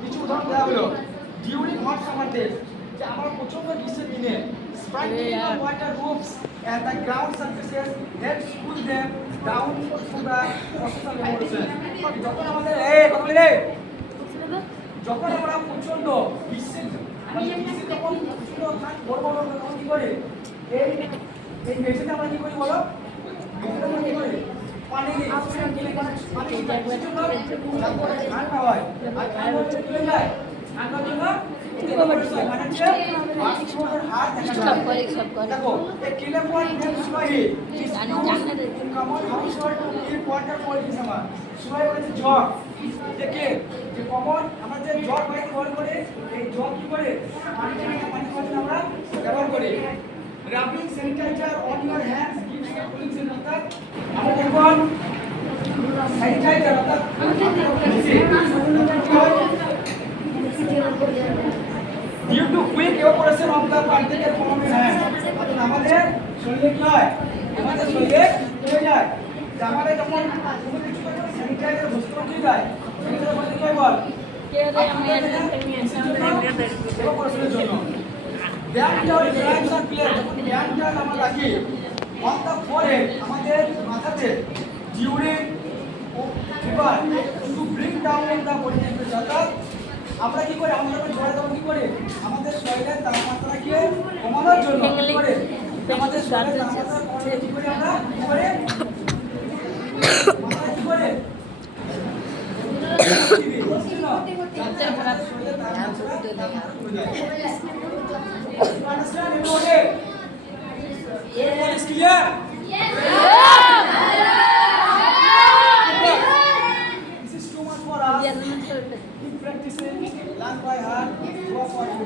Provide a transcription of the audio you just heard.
কিছু উদাহরণ দেওয়া হলো ডিউরিং হট সামার ডেজ যে আমার প্রচন্ড গ্রীষ্মের দিনে sprinkling of water roofs and the ground surfaces helps cool them down to the process of evaporation যখন আমাদের যখন আমরা প্রচন্ড গ্রীষ্মের যখন প্রচন্ড বড় বড় তখন কি করে এই মেশিনটা আমরা কি করি বলো মেশিনটা কি করি পানি ঠান্ডা হয় আর ঠান্ডা হচ্ছে চলে যায় ঠান্ডার জন্য দেখো এই কিলে পয়েন্ট সুরাহি কমন হাউসহোল্ড এই পয়েন্টটা পড়ে আমার সুরাহি বলেছে জগ দেখে যে কমন আমরা যে জগ বাইরে ব্যবহার করে এই জগ কি করে পানি খাওয়ার জন্য আমরা ব্যবহার করি rubbing sanitizer on your hands gives you cooling sense অর্থাৎ আমরা যখন স্যানিটাইজার অর্থাৎ due to quick evaporation of the particle from your hand আমাদের শরীরে কি হয় আমাদের শরীরে চলে যায় যে আমাদের যখন কোনো কিছু করে স্যানিটাইজার বস্তু কি যায় সেটা বলতে কি বল কে রে আমি এভাপোরেশনের জন্য ব্যান্ড আর গ্রাইমস আর প্লেট যখন ব্যান্ডটা আমরা রাখি অন দা ফোরহেড আমাদের মাথাতে during fever to bring down the body temperature আমরা কি করে আমরা যখন জ্বরে তখন কি করে আমাদের শরীরের তাপমাত্রাকে কমানোর জন্য কি করে আমাদের শরীরের তাপমাত্রা কমাতে কি করে আমরা কি করে কি করে understand everybody? Everyone is clear? Yes. This is too much for us. Keep practicing, learn by heart, draw for you.